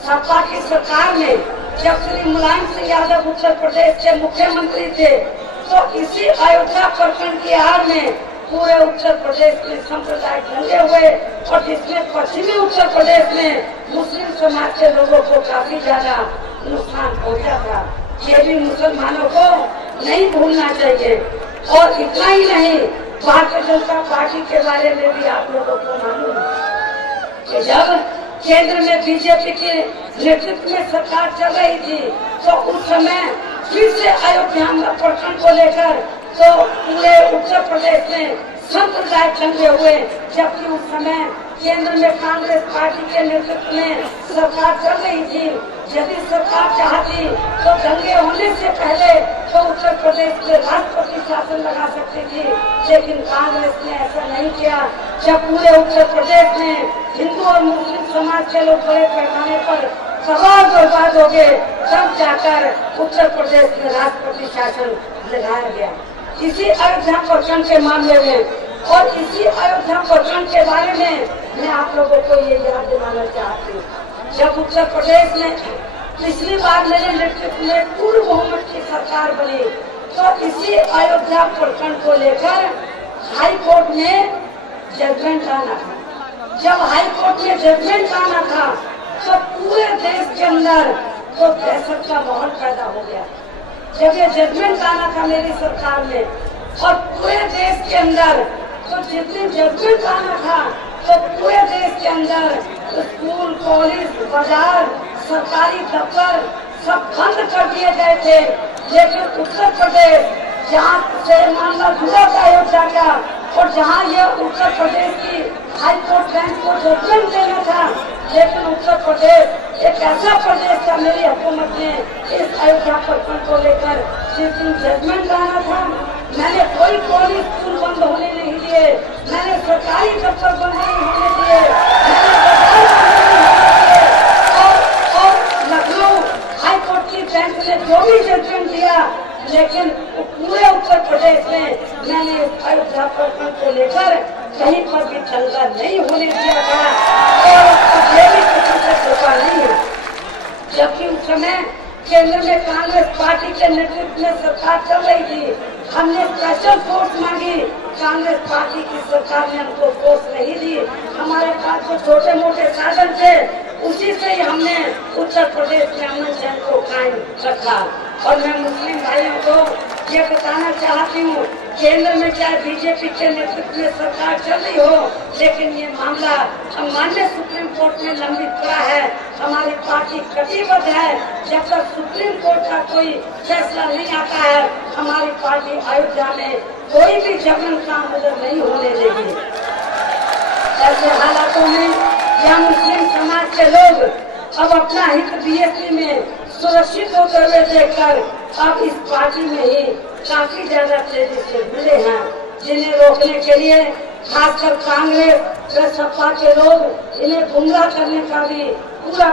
सपा की सरकार ने जब श्री मुलायम सिंह यादव उत्तर प्रदेश के मुख्यमंत्री थे, तो इसी अयोध्या प्रकरण की आड़ में पूरे उत्तर प्रदेश में संप्रदाय दंगे हुए, और जिसमें पश्चिमी उत्तर प्रदेश में मुस्लिम समाज के लोगों को काफी ज्यादा नुकसान पहुंचा था। ये भी मुसलमानों को नहीं भूलना चाहिए। और इतना ही नहीं, भारतीय जनता पार्टी के बारे में भी आप लोगों को मालूम है कि जब केंद्र में बीजेपी के नेतृत्व में सरकार चल रही थी, तो उस समय फिर से अयोध्या प्रकरण को लेकर तो पूरे उत्तर प्रदेश में संप्रदाय दंगे हुए, जबकि उस समय केंद्र में कांग्रेस पार्टी के नेतृत्व में सरकार चल रही थी। यदि सरकार चाहती तो दंगे होने से पहले तो उत्तर प्रदेश में राष्ट्रपति शासन लगा सकती थी, लेकिन कांग्रेस ने ऐसा नहीं किया। जब पूरे उत्तर प्रदेश में हिंदू और मुस्लिम समाज के लोग बड़े पैमाने पर तबाह बर्बाद हो गए, तब जाकर उत्तर प्रदेश में राष्ट्रपति शासन लगाया गया। इसी अयोध्या प्रकरण के मामले में और इसी अयोध्या प्रकरण के बारे में मैं आप लोगों को ये याद दिलाना चाहती हूँ। जब उत्तर प्रदेश में पिछली बार मेरे नेतृत्व में पूर्ण बहुमत की सरकार बनी, तो इसी अयोध्या प्रकरण को लेकर हाई कोर्ट में जजमेंट आना था। जब हाई कोर्ट में जजमेंट आना था, तो पूरे देश के अंदर तो दहशत का माहौल पैदा हो गया। जब ये जजमेंट आना था मेरी सरकार में, और पूरे देश के अंदर तो जितने जजमेंट आना था, तो पूरे देश के अंदर स्कूल, कॉलेज, बाजार, सरकारी दफ्तर सब बंद कर दिए गए थे। लेकिन उत्तर प्रदेश जहाँ से मामला जुड़ा था अयोध्या का, और जहाँ यह उत्तर प्रदेश की हाई कोर्ट बेंच को जजमेंट देना था, लेकिन उत्तर प्रदेश एक ऐसा प्रदेश था, मेरी हुकूमत ने इस अयोध्या प्रकरण को लेकर जिस दिन जजमेंट आना था, मैंने कोई कॉलेज स्कूल बंद होने नहीं दिए, मैंने सरकारी दफ्तर बंद नहीं होने दिए, और लखनऊ हाई कोर्ट की बेंच ने जो भी जजमेंट दिया, लेकिन पूरे उत्तर प्रदेश में मैंने अयोध्या प्रकरण को लेकर कहीं पर भी दंगा नहीं होने दिया था, और ये भी किसी से धोखा नहीं है। जबकि उस समय केंद्र में कांग्रेस पार्टी के नेतृत्व में सरकार चल रही थी, हमने स्पेशल फोर्स मांगी, कांग्रेस पार्टी की सरकार ने हमको फोर्स नहीं दी। हमारे पास जो छोटे मोटे साधन थे, उसी से ही हमने उत्तर प्रदेश में अमन चैन को कायम रखा। और मैं मुस्लिम भाइयों को ये बताना चाहती हूँ, केंद्र में चाहे बीजेपी के नेतृत्व में सरकार चल रही हो, लेकिन ये मामला माननीय सुप्रीम कोर्ट में लंबित पड़ा है। हमारी पार्टी कटिबद्ध है, जब तक सुप्रीम कोर्ट का कोई फैसला नहीं आता है, हमारी पार्टी अयोध्या में कोई भी जबरन काम उधर नहीं होने देगी। ऐसे हालातों में यहाँ मुस्लिम समाज के लोग अब अपना हित बीएसपी में सुरक्षित होते हुए देखकर अब इस पार्टी में ही काफी ज्यादा तेजी से जुड़े हैं, जिन्हें रोकने के लिए खासकर कांग्रेस व सपा के लोग इन्हें गुमराह करने का भी पूरा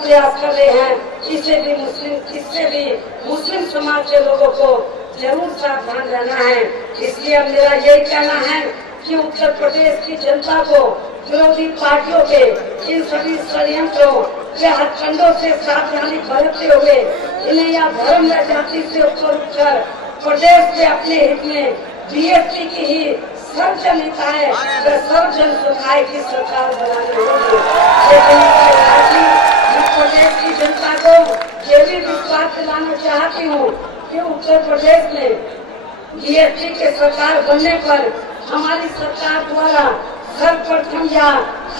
प्रयास कर रहे हैं। इससे भी मुस्लिम समाज के लोगों को जरूर सावधान रहना है। इसलिए अब मेरा यही कहना है कि उत्तर प्रदेश की जनता को विरोधी पार्टियों के इन सभी षड्यंत्रों व हथकंडों से सावधानी बरतते हुए इन्हें या धर्म या जाति से ऊपर उठकर प्रदेश के अपने हित में बीएसपी की ही सर्वजनिताएं व सर्वजन सुखाए की सरकार बनानी होगी। लेकिन मैं प्रदेश की जनता को ये भी विश्वास दिलाना चाहती हूँ कि उत्तर प्रदेश में बीएसपी के सरकार बनने पर हमारी सरकार द्वारा सर्वप्रथम या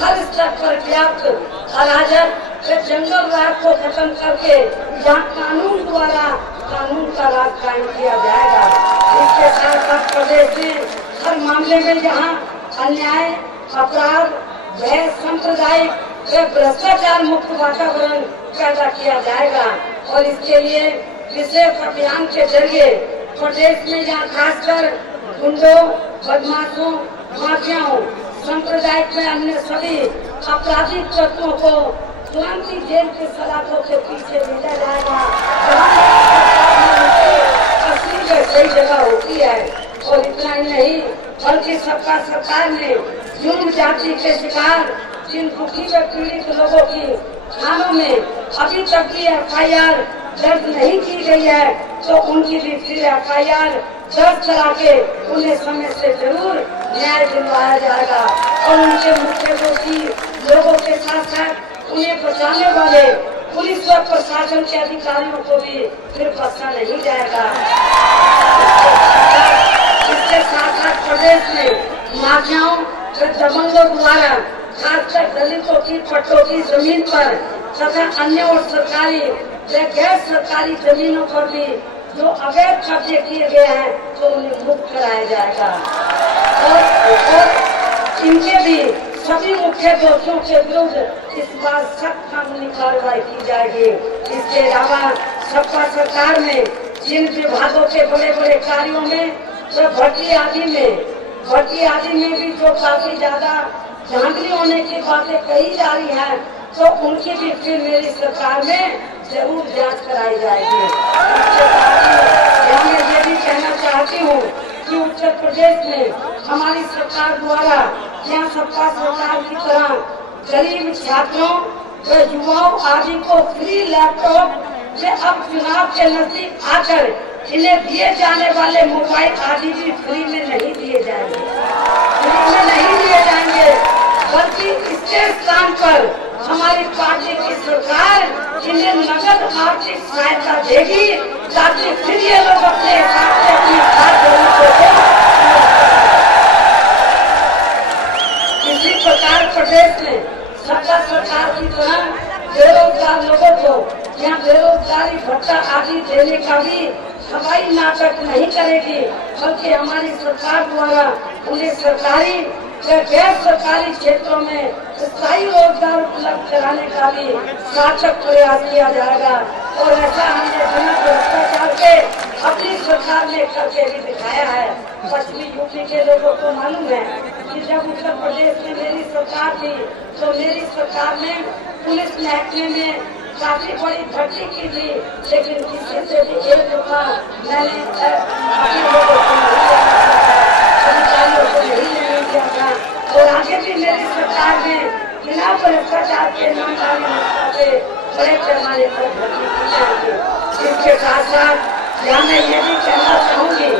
हर स्तर पर व्याप्त अराजक जंगल राज को खत्म करके यहाँ कानून द्वारा कानून का राज कायम किया जाएगा। इसके साथ साथ प्रदेश में हर मामले में यहाँ अन्याय, अपराध, भय, सांप्रदायिक व भ्रष्टाचार मुक्त वातावरण पैदा किया जाएगा। और इसके लिए विशेष अभियान के जरिए प्रदेश में यहाँ खासकर गुंडों, बदमाशों, माफियाओं, सांप्रदायिक में अन्य सभी आपराधिक तत्वों को तुरंत ही जेल के सलाखों के पीछे भेजा जाएगा। सही जगह होती है। और इतना ही नहीं बल्कि सबका सरकार ने जुर्म जाति के शिकार जिन दुखी व पीड़ित लोगों की थानों में अभी तक भी FIR दर्ज नहीं की गई है तो उनकी भी फिर FIR दर्ज करा के उन्हें समय से जरूर न्याय दिलवाया जाएगा। और उनके मुख्य दोषी लोगों के साथ साथ उन्हें बचाने वाले पुलिस व प्रशासन के अधिकारियों को भी फिर बख्शा नहीं जाएगा। इसके साथ साथ प्रदेश में माफियाओं व दबंगों द्वारा खासकर दलितों की पट्टों की जमीन पर तथा अन्य और सरकारी व गैर सरकारी जमीनों पर भी जो अवैध कब्जे किए गए हैं तो उन्हें मुक्त कराया जाएगा। और इनके भी सभी मुख्य दोषियों के विरुद्ध इस बार सख्त कानूनी कार्रवाई की जाएगी। इसके अलावा सबका सरकार में जिन विभागों के बड़े बड़े कार्यों में तो भर्ती आदि में भी जो काफी ज्यादा धांधली होने की बातें कही जा रही हैं तो उनकी भी फिर मेरी सरकार में जरूर जांच कराई जाएगी। मैं ये भी कहना चाहती हूँ कि उत्तर प्रदेश में हमारी सरकार द्वारा यहाँ सबका सरकार की तरह गरीब छात्रों व युवाओं आदि को फ्री लैपटॉप से अब चुनाव के नजदीक आकर इन्हें दिए जाने वाले मोबाइल आदि भी फ्री में नहीं दिए जाएंगे, बल्कि इसके स्थान पर हमारी पार्टी की सरकार इन्हें नगद आर्थिक सहायता देगी ताकि फिर ये लोग अपने हिसाब से अपनी बात इसी प्रकार प्रदेश में सबका सरकार की तरह बेरोजगार लोगों को यहाँ बेरोजगारी भत्ता आदि देने का भी हवाई नाटक नहीं करेगी, बल्कि हमारी सरकार द्वारा उन्हें सरकारी या गैर सरकारी क्षेत्रों में स्थायी रोजगार उपलब्ध कराने का भी सार्थक प्रयास किया जाएगा। और ऐसा हमने बिना भ्रष्टाचार के अपनी सरकार ने करके भी दिखाया है। पश्चिमी यूपी के लोगों को मालूम है कि जब उत्तर प्रदेश में मेरी सरकार थी तो मेरी सरकार ने पुलिस महकमे में काफी बड़ी भर्ती की थी, लेकिन किसी से भी एक रुपया मैंने अधिकारियों को नहीं लेने दिया था। और आगे भी मेरी सरकार ने बिना भ्रष्टाचार के ईमानदारी बड़े पैमाने पर भर्ती की जाएगी। इसके साथ साथ यहाँ मैं ये भी कहना चाहूँगी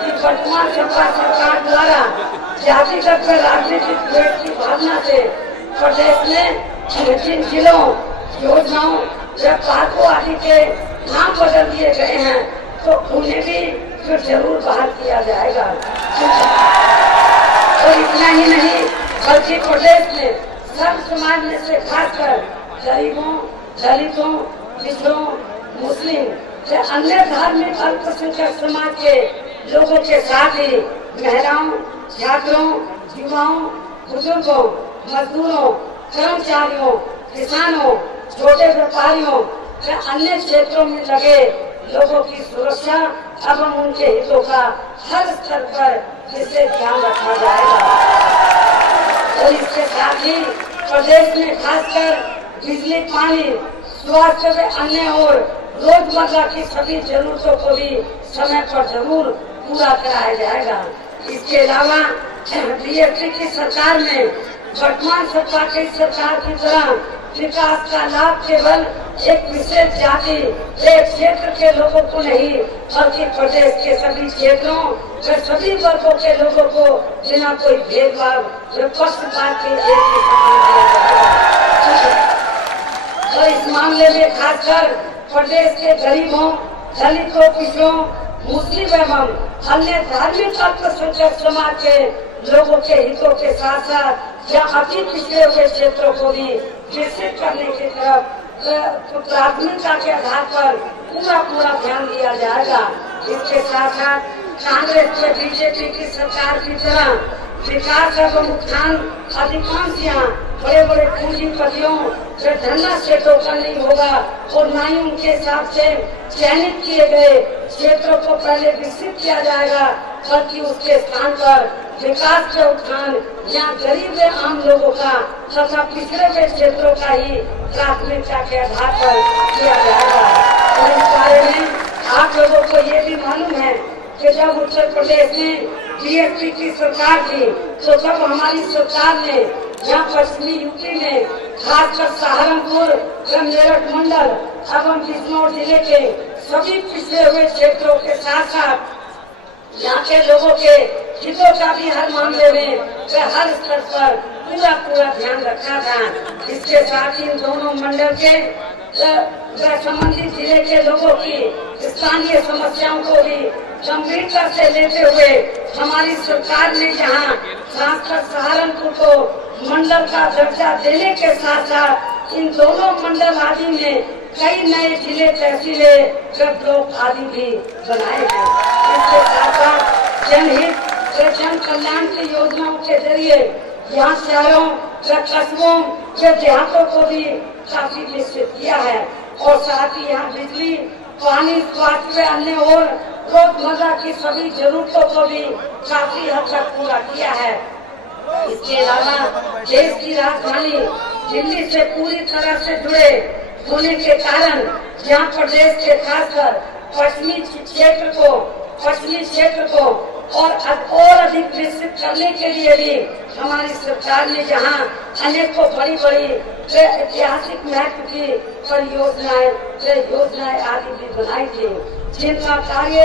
कि वर्तमान सरकार द्वारा जातिगत व राजनीतिक भेद की भावना से प्रदेश में जिन जिलों, योजनाओं या पार्कों आदि के नाम बदल दिए गए हैं तो उन्हें भी फिर जरूर बहाल किया जाएगा। और इतना ही नहीं बल्कि प्रदेश में सर्व समाज में से खासकर गरीबों, दलितों, पिछड़ों, मुस्लिम या अन्य धार्मिक अल्पसंख्यक समाज के लोगों के साथ ही महिलाओं, छात्रों, युवाओं, बुजुर्गों, मजदूरों, कर्मचारियों, किसानों, छोटे व्यापारियों या अन्य क्षेत्रों में लगे लोगों की सुरक्षा एवं उनके हितों का हर स्तर पर विशेष ध्यान रखा जाएगा। और इसके साथ ही प्रदेश में खासकर बिजली, पानी, स्वास्थ्य व अन्य और रोजमर्रा की सभी जरूरतों को भी समय पर जरूर पूरा कराया जाएगा। इसके अलावा बीजेपी की सरकार में वर्तमान सरकार की तरह विकास का लाभ केवल एक विशेष जाति, एक क्षेत्र के लोगों को नहीं बल्कि प्रदेश के सभी क्षेत्रों व सभी वर्गों के लोगों को बिना कोई भेदभाव व पक्षपात के एक ही समान दिया जाएगा। और इस मामले में खासकर प्रदेश के गरीबों, दलितों, पिछड़ों, मुस्लिम एवं अन्य धार्मिक अल्पसंख्यक समाज के लोगों के हितों के साथ साथ या अति पिछड़े हुए क्षेत्रों को भी विकसित करने की तरफ प्राथमिकता के आधार पर पूरा ध्यान दिया जाएगा। इसके साथ साथ कांग्रेस व बीजेपी की सरकार की तरह विकास एवं उत्थान अधिकांश यहाँ बड़े बड़े पूंजीपतियों जो धरना से टोकन नहीं होगा और ना ही उनके हिसाब से चयनित किए गए क्षेत्रों को पहले विकसित किया जाएगा, बल्कि उसके स्थान पर विकास के उत्थान या गरीब आम लोगों का तथा पिछड़े हुए क्षेत्रों का ही प्राथमिकता के आधार पर किया जाएगा। और इस बारे में आप लोगों को ये भी मालूम है कि जब उत्तर प्रदेश में बीएसपी की सरकार थी, तो जब हमारी सरकार ने यहाँ पश्चिमी यूपी में खासकर सहारनपुर व मेरठ मंडल एवं बिजनौर जिले के सभी पिछड़े हुए क्षेत्रों के साथ साथ यहाँ के लोगों के हितों का भी हर मामले में वे हर स्तर पर पूरा ध्यान रखा था। इसके साथ ही इन दोनों मंडल के संबंधित जिले के लोगों की स्थानीय समस्याओं को भी गंभीरता से लेते हुए हमारी सरकार ने जहां खासकर सहारनपुर को मंडल का दर्जा देने के साथ साथ इन दोनों मंडल आदि में कई नए जिले तहसीलें व ब्लॉक आदि भी बनाए गए। इसके साथ साथ जनहित व जन कल्याण की योजनाओं के जरिए यहाँ शहरों व कस्बों व देहातों को भी काफी विकसित किया है और साथ ही यहाँ बिजली, पानी, स्वास्थ्य व अन्य और रोजमर्रा की सभी जरूरतों को भी काफी हद तक पूरा किया है। इसके अलावा देश की राजधानी दिल्ली से पूरी तरह से जुड़े होने के कारण यहाँ प्रदेश के खासकर पश्चिमी क्षेत्र को और अधिक विकसित करने के लिए भी हमारी सरकार ने जहाँ अनेकों बड़ी ऐतिहासिक महत्व की योजनाएं आदि भी बनाई थी, जिनका कार्य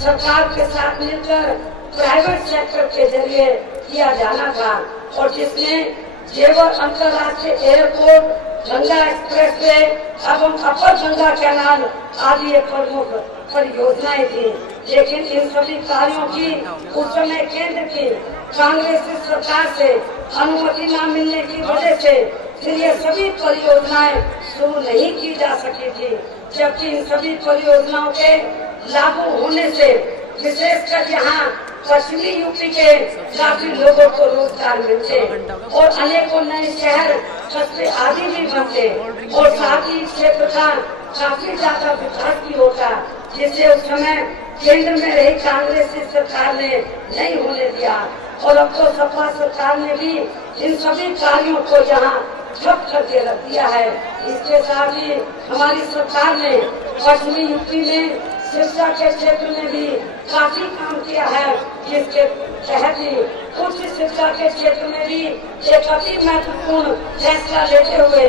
सरकार के साथ मिलकर प्राइवेट सेक्टर के जरिए किया जाना था और जिसमें जेवर अंतर्राष्ट्रीय एयरपोर्ट, गंगा एक्सप्रेसवे एवं अपर गंगा कैनाल आदि प्रमुख परियोजनाएं थी। लेकिन इन सभी कार्यों की उस समय केंद्र की कांग्रेस सरकार से अनुमति न मिलने की वजह से फिर ये सभी परियोजनाएं शुरू नहीं की जा सकी थी, जबकि इन सभी परियोजनाओं के लागू होने से विशेषकर यहाँ पश्चिमी यूपी के काफी लोगों को रोजगार मिलते और अनेकों नए शहर, कस्बे आदि भी बनते और साथ ही क्षेत्र का काफी ज्यादा विकास भी होता, जिसे उस समय केंद्र में रही कांग्रेस सरकार ने नहीं होने दिया। और अब तो सपा सरकार ने भी इन सभी कार्यों को यहाँ ठप करके रख दिया है। इसके साथ ही हमारी सरकार ने पश्चिमी यूपी में शिक्षा के क्षेत्र में भी काफी काम किया है, जिसके तहत ही उच्च शिक्षा के क्षेत्र में भी एक अति महत्वपूर्ण फैसला लेते हुए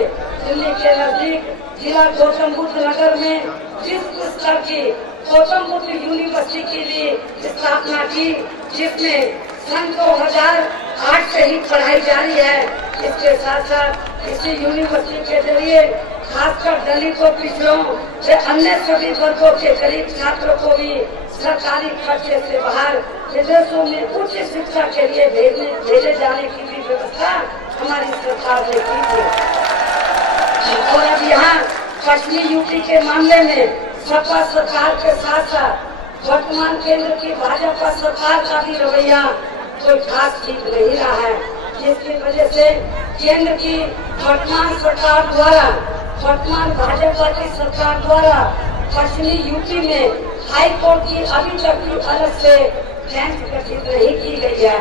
दिल्ली के नजदीक जिला गौतम बुद्ध नगर में विश्व स्तर की गौतम बुद्ध यूनिवर्सिटी की भी स्थापना की, जिसमें सन 2008 से ही पढ़ाई जारी है। इसके साथ साथ इसी यूनिवर्सिटी के जरिए खासकर दलितों, पिछड़ों से अन्य सभी वर्गों के गरीब छात्रों को भी सरकारी खर्चे से बाहर विदेशों में उच्च शिक्षा के लिए भेजे जाने की भी व्यवस्था हमारी सरकार ने की थी। और अब यहाँ पश्चिमी यूपी के मामले में सपा सरकार के साथ साथ वर्तमान केंद्र की भाजपा सरकार का भी रवैया कोई खास ठीक नहीं रहा है, जिसकी वजह से केंद्र की वर्तमान भाजपा की सरकार द्वारा पश्चिमी यूपी में हाई कोर्ट की अभी तक की अलग से बेंच गठित नहीं की गई है।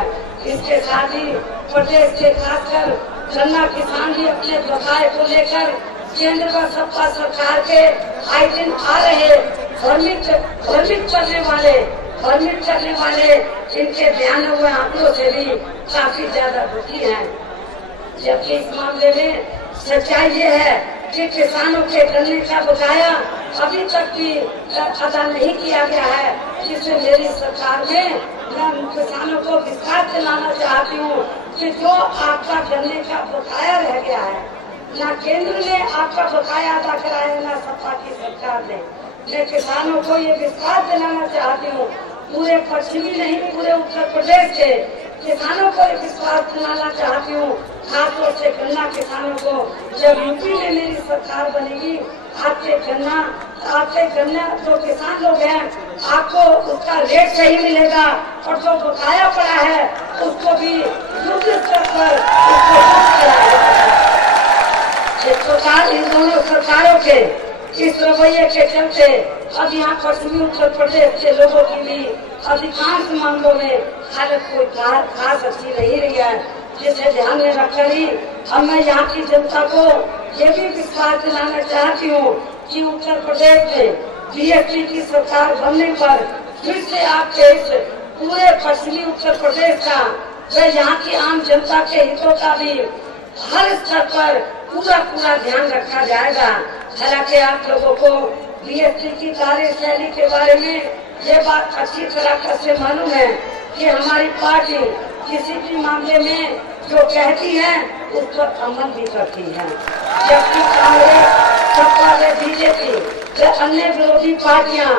इसके साथ ही प्रदेश के खासकर गन्ना किसान भी अपने बकाये को लेकर केंद्र व सपा सरकार के आए दिन आ रहे भ्रमित करने वाले इनके बयान हुए आंकड़ों से भी काफी ज्यादा दुखी हैं। जबकि इस मामले में सच्चाई ये है कि किसानों के गन्ने का बकाया अभी तक भी अदा नहीं किया गया है, जिससे मेरी सरकार ने मैं किसानों को विश्वास दिलाना चाहती हूँ कि जो आपका गन्ने का बकाया रह गया है, न केंद्र ने आपका बकाया अदा कराया, न सपा की सरकार ने। मैं किसानों को ये विश्वास दिलाना चाहती हूँ, पूरे पश्चिमी नहीं पूरे उत्तर प्रदेश के किसानों को विश्वास दिलाना चाहती हूँ, खासतौर से गन्ना किसानों को, जब यूपी में मेरी सरकार बनेगी आपके गन्ना जो किसान लोग हैं आपको उसका रेट सही मिलेगा और जो बकाया पड़ा है उसको भी युद्ध स्तर पर सरकार, इन दोनों सरकारों के इस रवैये के चलते अब यहाँ पश्चिमी उत्तर प्रदेश के लोगों की भी अधिकांश मामलों में हालत कोई खास अच्छी नहीं रही है, जिसे ध्यान में रखकर ही अब मैं यहाँ की जनता को ये भी विश्वास दिलाना चाहती हूँ कि उत्तर प्रदेश में बीएसपी की सरकार बनने पर फिर से आपके इस पूरे पश्चिमी उत्तर प्रदेश का व यहाँ की आम जनता के हितों का भी हर स्तर पर पूरा ध्यान रखा जाएगा। हालांकि आप लोगों को बीएसपी की कार्यशैली के बारे में ये बात अच्छी तरह से मालूम है कि हमारी पार्टी किसी भी मामले में जो कहती है उस पर अमल भी करती है, जबकि कांग्रेस, सपा व बीजेपी व अन्य विरोधी पार्टियां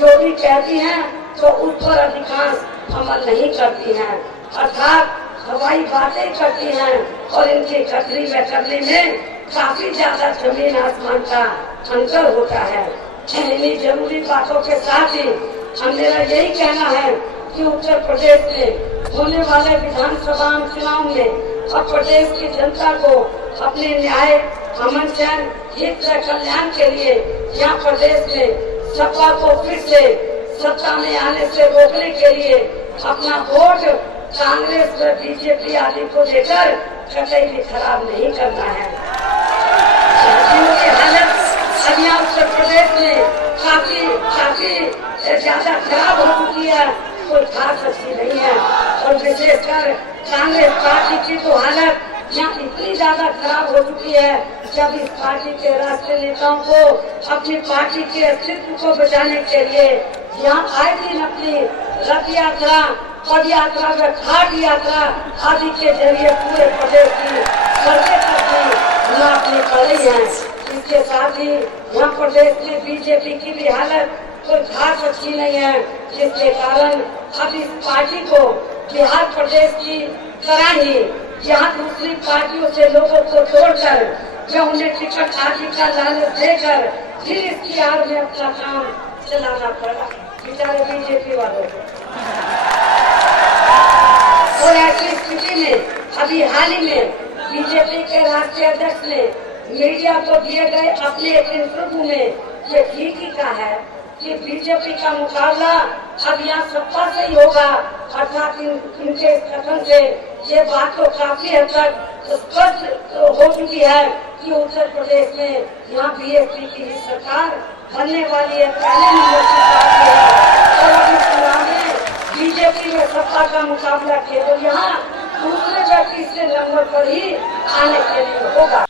जो भी कहती हैं तो उस पर अधिकांश अमल नहीं करती हैं, अर्थात हवाई बातें करती हैं और इनकी कथनी व करनी में काफी ज्यादा जमीन आसमान का अंतर होता है। इन्हीं जरूरी बातों के साथ ही मेरा यही कहना है कि उत्तर प्रदेश में होने वाले विधानसभा चुनाव में अब प्रदेश की जनता को अपने न्याय, अमन, चैन, हित व कल्याण के लिए यहाँ प्रदेश में सपा को फिर से सत्ता में आने से रोकने के लिए अपना वोट कांग्रेस व बीजेपी आदि को देकर कतई भी खराब नहीं करना है। जिनकी हालत अब यहाँ उत्तर प्रदेश में काफी ज्यादा खराब हो चुकी है, कोई खास अच्छी नहीं है, और विशेषकर कांग्रेस पार्टी की तो हालत यहाँ इतनी ज्यादा खराब हो चुकी है जब इस पार्टी के राष्ट्रीय नेताओं को अपनी पार्टी के अस्तित्व को बचाने के लिए यहाँ आए दिन अपनी रथ यात्रा, पद यात्रा व घाट यात्रा आदि के जरिए पूरे प्रदेश की सड़कें नापनी पड़ रही है। इसके साथ ही यहाँ प्रदेश में बीजेपी की भी हालत कोई खास अच्छी नहीं है, जिसके कारण अब इस पार्टी को बिहार प्रदेश की तरह ही यहाँ दूसरी पार्टियों से लोगों को तोड़कर व उन्हें टिकट आदि का लालच देकर फिर इसकी आड़ में अपना काम चलाना पड़ा बेचारे बीजेपी वालों को। और ऐसी स्थिति में अभी हाल ही में बीजेपी के राष्ट्रीय अध्यक्ष ने मीडिया को दिए गए अपने एक इंटरव्यू में ये ठीक ही कहा है कि बीजेपी का मुकाबला अब यहाँ सत्ता से ही होगा, अर्थात इनके कथन से ये बात तो काफी हद तक स्पष्ट हो चुकी है कि उत्तर प्रदेश में यहाँ बीएसपी की ही सरकार बनने वाली है, पहले नंबर की पार्टी है, और अभी चुनाव में बीजेपी में सत्ता का मुकाबला केवल यहाँ दूसरे व तीसरे नंबर पर ही आने के लिए होगा।